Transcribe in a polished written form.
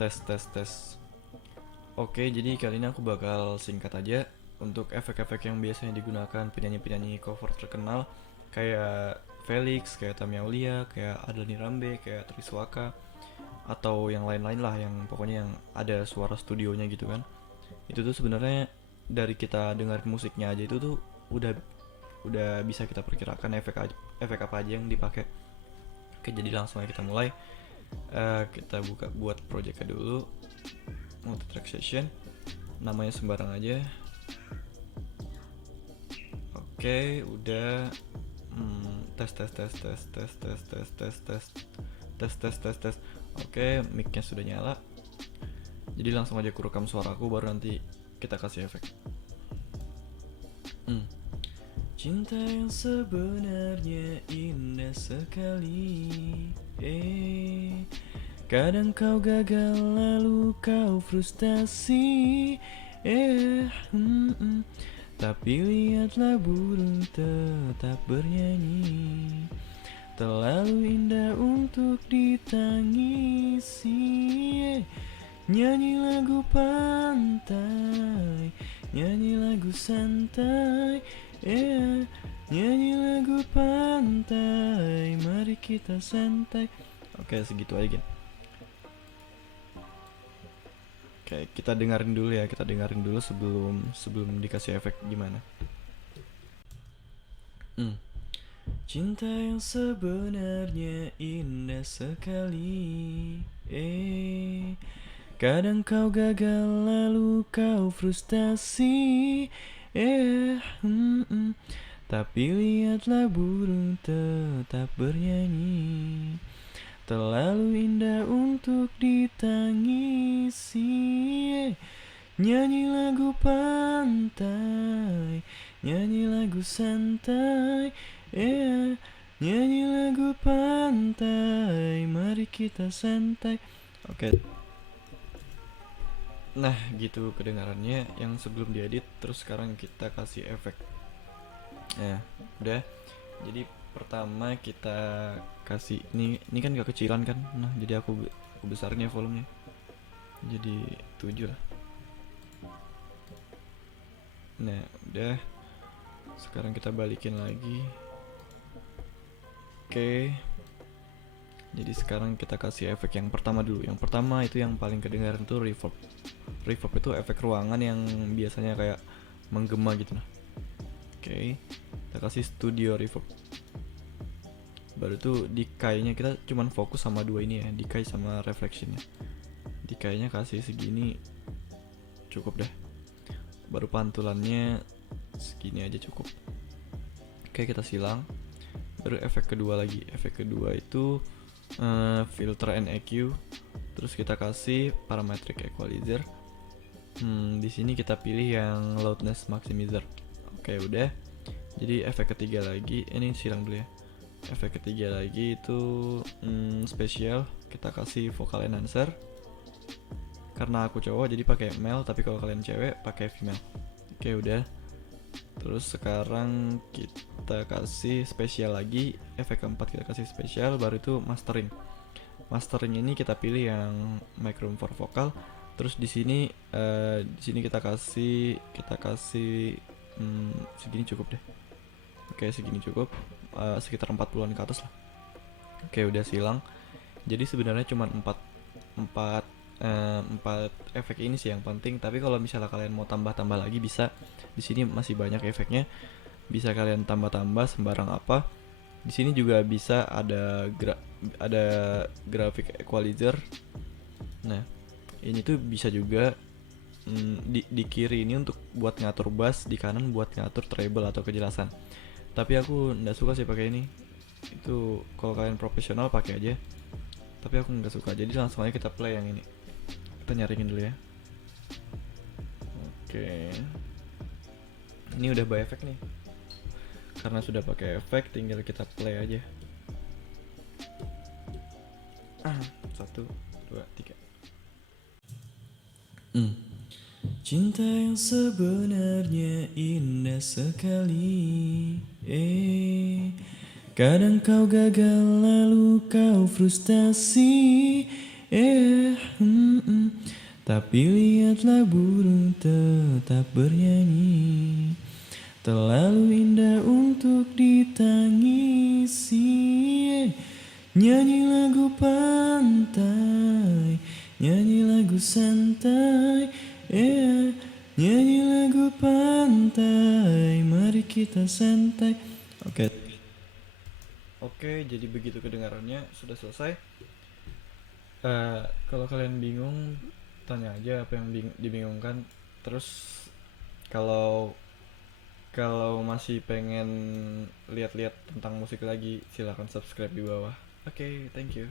Tes. Oke, jadi kali ini aku bakal singkat aja untuk efek-efek yang biasanya digunakan penyanyi-penyanyi cover terkenal kayak Felix, kayak Tammy Aulia, kayak Adani Rambe, kayak Triswaka, atau yang lain-lain lah yang pokoknya yang ada suara studionya gitu kan. Itu tuh sebenarnya dari kita dengar musiknya aja itu tuh udah udah bisa kita perkirakan efek apa aja yang dipakai. Oke, jadi langsung aja kita mulai. Kita buka buat projectnya dulu, multi track session, namanya sembarang aja. Oke, udah. Tes. Oke, micnya sudah nyala. Jadi langsung aja aku rekam suaraku, baru nanti kita kasih efek. Cinta yang sebenarnya indah sekali. Kadang kau gagal lalu kau frustasi. Tapi lihatlah burung tetap bernyanyi, terlalu indah untuk ditangisi. Nyanyi lagu pantai, nyanyi lagu santai, nyanyi lagu pantai, mari kita santai. Oke, segitu aja Gen. Oke, kita dengerin dulu sebelum dikasih efek gimana. Cinta yang sebenarnya indah sekali. Kadang kau gagal lalu kau frustasi. Tapi lihatlah burung tetap bernyanyi, terlalu indah untuk ditangisi. Nyanyi lagu pantai, nyanyi lagu santai, nyanyi lagu pantai, mari kita santai. Oke. Nah, gitu kedengarannya yang sebelum diedit. Terus sekarang kita kasih efek. Nah, udah. Jadi pertama kita kasih ini kan gak kecilan kan. Nah, jadi aku besarin ya volumenya. Jadi 7 lah. Nah, udah. Sekarang kita balikin lagi. Oke. Jadi sekarang kita kasih efek yang pertama dulu. Yang pertama itu yang paling kedengaran tuh reverb. Reverb itu efek ruangan yang biasanya kayak menggema gitu nah. Oke. Kita kasih studio reverb. Baru tuh decay-nya kita cuman fokus sama dua ini ya, decay sama reflection-nya. Decay-nya kasih segini cukup deh. Baru pantulannya segini aja cukup. Oke, kita silang. Baru efek kedua lagi. Efek kedua itu filter and EQ. Terus kita kasih parametric equalizer. Di sini kita pilih yang loudness maximizer. Oke, udah. Jadi efek ketiga lagi, ini silang dulu ya. Efek ketiga lagi itu spesial. Kita kasih vocal enhancer. Karena aku cowok jadi pakai male, tapi kalau kalian cewek pakai female. Oke, udah. Terus sekarang kita kasih spesial lagi. Efek keempat kita kasih spesial, baru itu mastering. Mastering ini kita pilih yang microphone for vocal. Terus di sini kita kasih segini cukup deh. Oke, segini cukup. Sekitar 40-an ke atas lah. Oke, udah silang. Jadi sebenarnya cuma 4 efek ini sih yang penting. Tapi kalau misalnya kalian mau tambah-tambah lagi bisa. Di sini masih banyak efeknya. Bisa kalian tambah-tambah sembarang apa. Di sini juga bisa ada graphic equalizer. Nah, ini tuh bisa juga di kiri ini untuk buat ngatur bass, di kanan buat ngatur treble atau kejelasan. Tapi aku nggak suka sih pakai ini. Itu kalau kalian profesional pakai aja. Tapi aku nggak suka. Jadi langsung aja kita play yang ini. Kita nyaringin dulu ya. Oke. Ini udah by efek nih. Karena sudah pakai efek, tinggal kita play aja. 1, 2, 3. Cinta yang sebenarnya indah sekali. Kadang kau gagal lalu kau frustasi. Tapi lihatlah burung tetap bernyanyi, terlalu indah untuk ditangisi. Nyanyi lagu pantai, nyanyi lagu santai, yeah. Nyanyi lagu pantai, mari kita santai. Oke, jadi begitu kedengarannya sudah selesai. Kalau kalian bingung, tanya aja apa yang dibingungkan. Terus kalau kalau masih pengen lihat-lihat tentang musik lagi, silahkan subscribe di bawah. Oke, thank you.